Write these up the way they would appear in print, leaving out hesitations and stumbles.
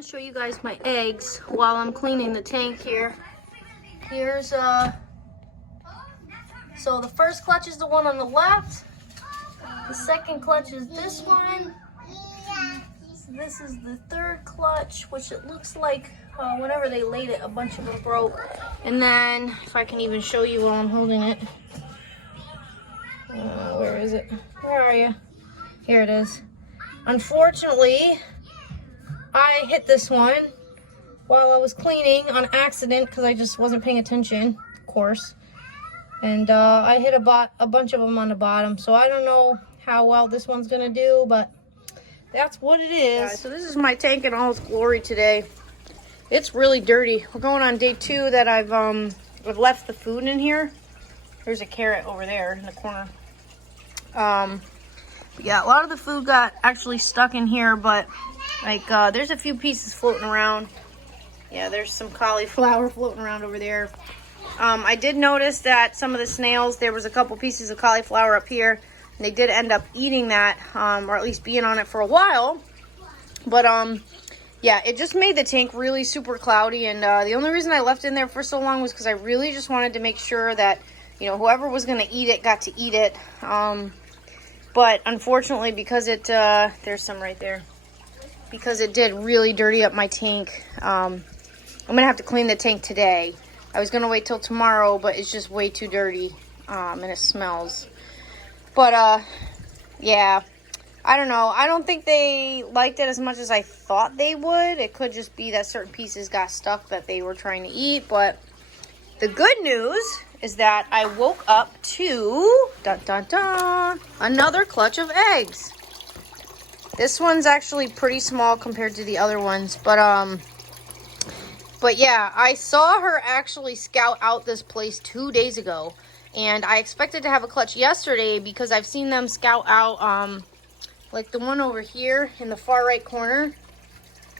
want to show you guys my eggs while I'm cleaning the tank here. Here's so the first clutch is the one on the left. The second clutch is this one. This is the third clutch, which it looks like whenever they laid it, a bunch of them broke. And then, if I can even show you while I'm holding it. Where is it? Where are you? Here it is. Unfortunately, I hit this one while I was cleaning on accident because I just wasn't paying attention, of course. And I hit a bunch of them on the bottom. So I don't know how well this one's gonna do, but that's what it is. So this is my tank in all its glory today. It's really dirty. We're going on day 2 that I've left the food in here. There's a carrot over there in the corner. Yeah, a lot of the food got actually stuck in here, but like there's a few pieces floating around. Yeah, there's some cauliflower floating around over there. I did notice that some of the snails, there was a couple pieces of cauliflower up here, and they did end up eating that, or at least being on it for a while. But yeah, it just made the tank really super cloudy, and the only reason I left it in there for so long was because I really just wanted to make sure that, you know, whoever was going to eat it got to eat it. But unfortunately, because it, there's some right there, because it did really dirty up my tank, I'm going to have to clean the tank today. I was going to wait till tomorrow, but it's just way too dirty, and it smells. But, yeah, I don't know. I don't think they liked it as much as I thought they would. It could just be that certain pieces got stuck that they were trying to eat. But the good news is that I woke up to, another clutch of eggs. This one's actually pretty small compared to the other ones, but yeah, I saw her actually scout out this place 2 days ago, and I expected to have a clutch yesterday because I've seen them scout out, like the one over here in the far right corner.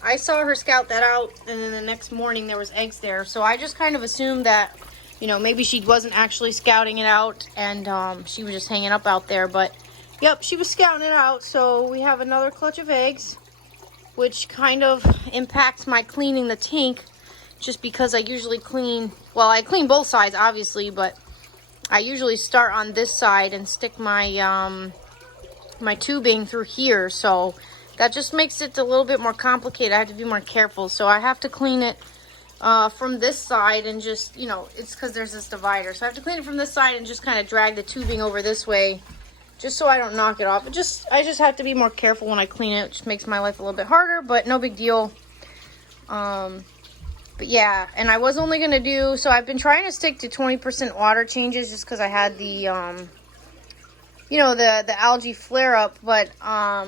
I saw her scout that out, and then the next morning there was eggs there, so I just kind of assumed that, you know, maybe she wasn't actually scouting it out, and she was just hanging up out there. But yep, she was scouting it out. So we have another clutch of eggs, which kind of impacts my cleaning the tank, just because I usually clean, well, I clean both sides obviously, but I usually start on this side and stick my my tubing through here. So that just makes it a little bit more complicated. I have to be more careful, so I have to clean it from this side, and just, you know, it's because there's this divider, so I have to clean it from this side and just kind of drag the tubing over this way, just so I don't knock it off. I just have to be more careful when I clean it. It just makes my life a little bit harder, but no big deal. But yeah, and I was only gonna do, so I've been trying to stick to 20% water changes just because I had the you know, the algae flare up, but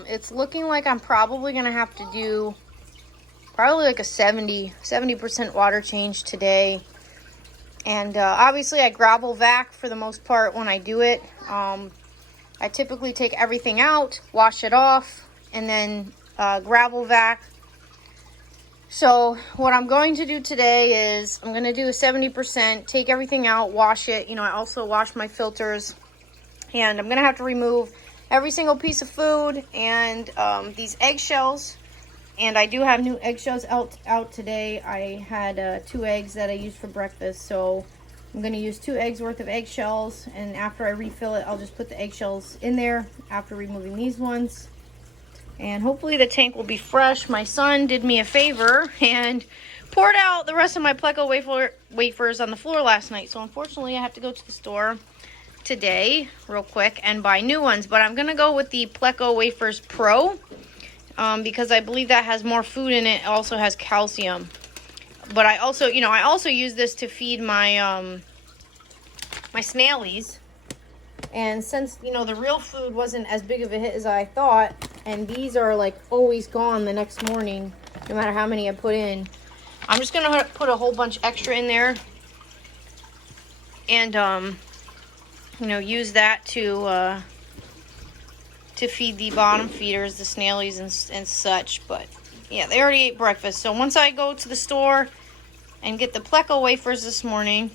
it's looking like I'm probably gonna have to do probably like a 70% water change today. And obviously I gravel vac for the most part when I do it. I typically take everything out, wash it off, and then gravel vac. So what I'm going to do today is I'm going to do a 70%, take everything out, wash it. You know, I also wash my filters, and I'm going to have to remove every single piece of food and these eggshells. And I do have new eggshells out today. I had 2 eggs that I used for breakfast, so I'm going to use 2 eggs worth of eggshells, and after I refill it, I'll just put the eggshells in there after removing these ones. And hopefully the tank will be fresh. My son did me a favor and poured out the rest of my Pleco wafers on the floor last night, so unfortunately I have to go to the store today real quick and buy new ones. But I'm going to go with the Pleco Wafers Pro, because I believe that has more food in it. It also has calcium. But I also, you know, I also use this to feed my my snailies. And since, you know, the real food wasn't as big of a hit as I thought, and these are like always gone the next morning, no matter how many I put in, I'm just gonna put a whole bunch extra in there, and you know, use that to feed the bottom feeders, the snailies and such. But yeah, they already ate breakfast. So once I go to the store and get the Pleco wafers this morning,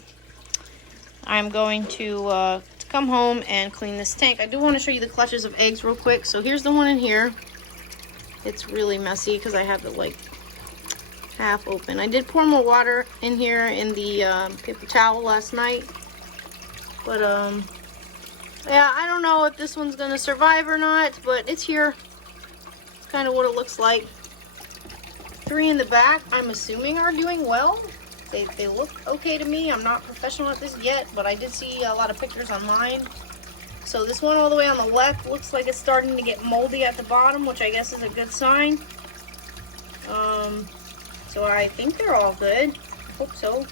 I'm going to come home and clean this tank. I do want to show you the clutches of eggs real quick. So here's the one in here. It's really messy because I have it like half open. I did pour more water in here in the paper towel last night. But, yeah, I don't know if this one's going to survive or not, but it's here. It's kind of what it looks like. 3 in the back, I'm assuming are doing well. They look okay to me. I'm not professional at this yet, but I did see a lot of pictures online. So this one all the way on the left looks like it's starting to get moldy at the bottom, which I guess is a good sign. So I think they're all good. I hope so.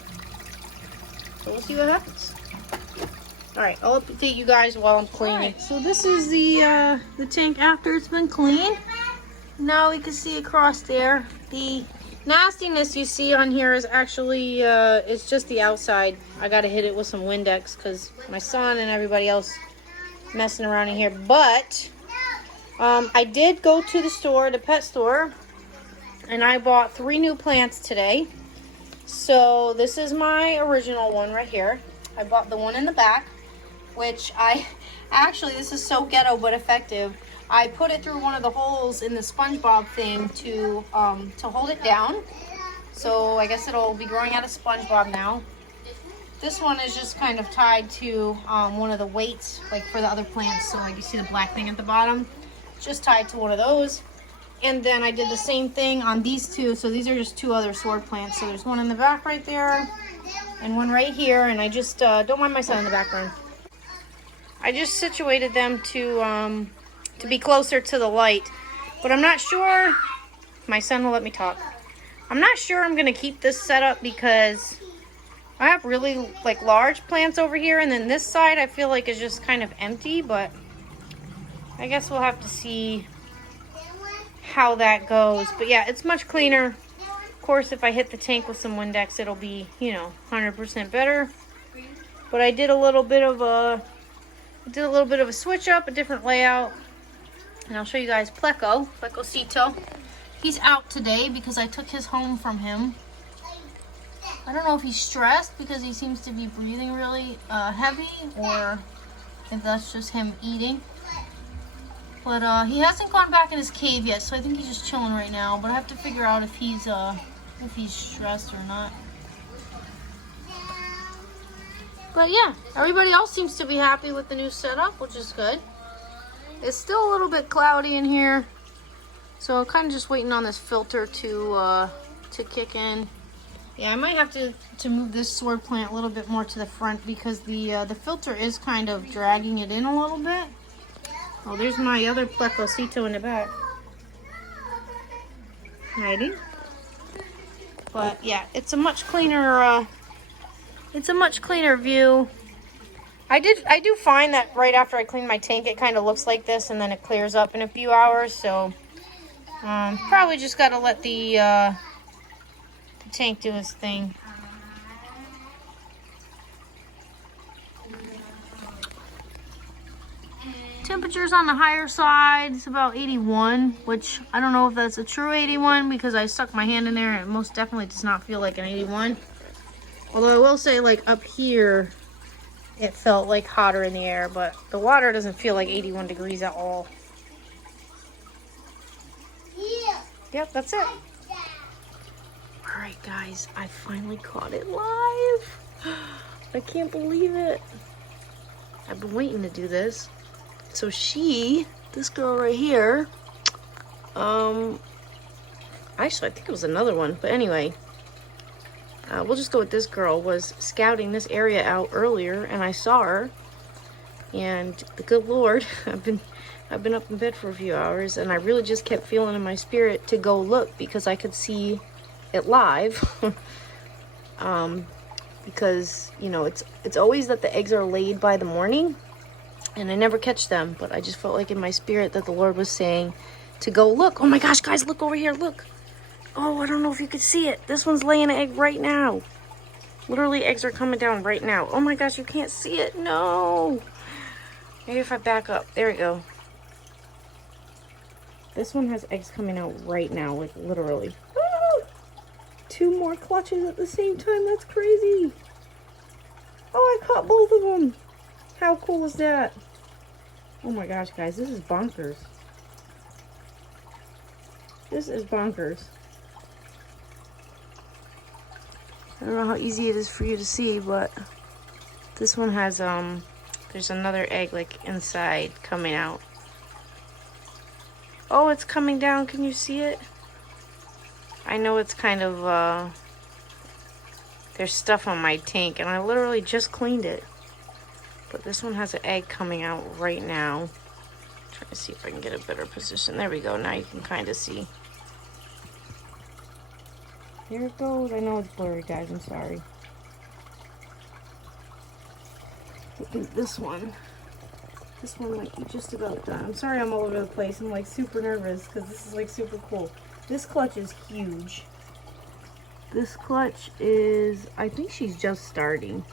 So we'll see what happens. Alright, I'll update you guys while I'm cleaning. Right, so this is the tank after it's been cleaned. Now we can see across there. The nastiness you see on here is actually, it's just the outside. I gotta hit it with some Windex because my son and everybody else messing around in here. But, I did go to the store, the pet store, and I bought 3 new plants today. So this is my original one right here. I bought the one in the back, which actually, this is so ghetto but effective. I put it through one of the holes in the SpongeBob thing to hold it down. So I guess it'll be growing out of SpongeBob now. This one is just kind of tied to one of the weights, like for the other plants. So like you see the black thing at the bottom, just tied to one of those. And then I did the same thing on these 2. So these are just 2 other sword plants. So there's one in the back right there and one right here. And I just, don't mind my son in the background. I just situated them to be closer to the light. But I'm not sure, my son will let me talk. I'm not sure I'm going to keep this setup because I have really like large plants over here. And then this side I feel like is just kind of empty. But I guess we'll have to see how that goes. But yeah, it's much cleaner. Of course, if I hit the tank with some Windex, it'll be, you know, 100% better. But I did a little bit of a switch up, a different layout. And I'll show you guys Plecocito. He's out today because I took his home from him. I don't know if he's stressed because he seems to be breathing really heavy, or if that's just him eating. But he hasn't gone back in his cave yet, so I think he's just chilling right now. But I have to figure out if he's stressed or not. But yeah, everybody else seems to be happy with the new setup, which is good. It's still a little bit cloudy in here, so I'm kind of just waiting on this filter to kick in. Yeah, I might have to move this sword plant a little bit more to the front because the filter is kind of dragging it in a little bit. Oh, there's my other Plecocito in the back. Hiding. But yeah, it's a much cleaner view. I do find that right after I clean my tank, it kind of looks like this, and then it clears up in a few hours. So probably just got to let the tank do its thing. Temperature's on the higher side. It's about 81, which I don't know if that's a true 81 because I stuck my hand in there and it most definitely does not feel like an 81. Although I will say, like up here, it felt like hotter in the air, but the water doesn't feel like 81 degrees at all. Yeah. Yep, that's it. Alright guys, I finally caught it live. I can't believe it. I've been waiting to do this. So this girl right here, actually I think it was another one, but anyway, we'll just go with this girl, was scouting this area out earlier, and I saw her, and the good Lord, I've been up in bed for a few hours, and I really just kept feeling in my spirit to go look because I could see it live. Because, you know, it's always that the eggs are laid by the morning, and I never catch them, but I just felt like in my spirit that the Lord was saying to go look. Oh my gosh, guys, look over here, look. Oh, I don't know if you could see it. This one's laying an egg right now. Literally, eggs are coming down right now. Oh my gosh, you can't see it. No. Maybe if I back up. There we go. This one has eggs coming out right now, like literally. Ah! 2 more clutches at the same time. That's crazy. Oh, I caught both of them. How cool is that? Oh my gosh, guys, this is bonkers. This is bonkers. I don't know how easy it is for you to see, but this one has, there's another egg like inside coming out. Oh, it's coming down. Can you see it? I know it's kind of, there's stuff on my tank, and I literally just cleaned it. But this one has an egg coming out right now. Trying to see if I can get a better position. There we go. Now you can kind of see. Here it goes. I know it's blurry, guys. I'm sorry. I think this one might be just about done. I'm sorry I'm all over the place. I'm like super nervous because this is like super cool. This clutch is huge. This clutch is, I think she's just starting.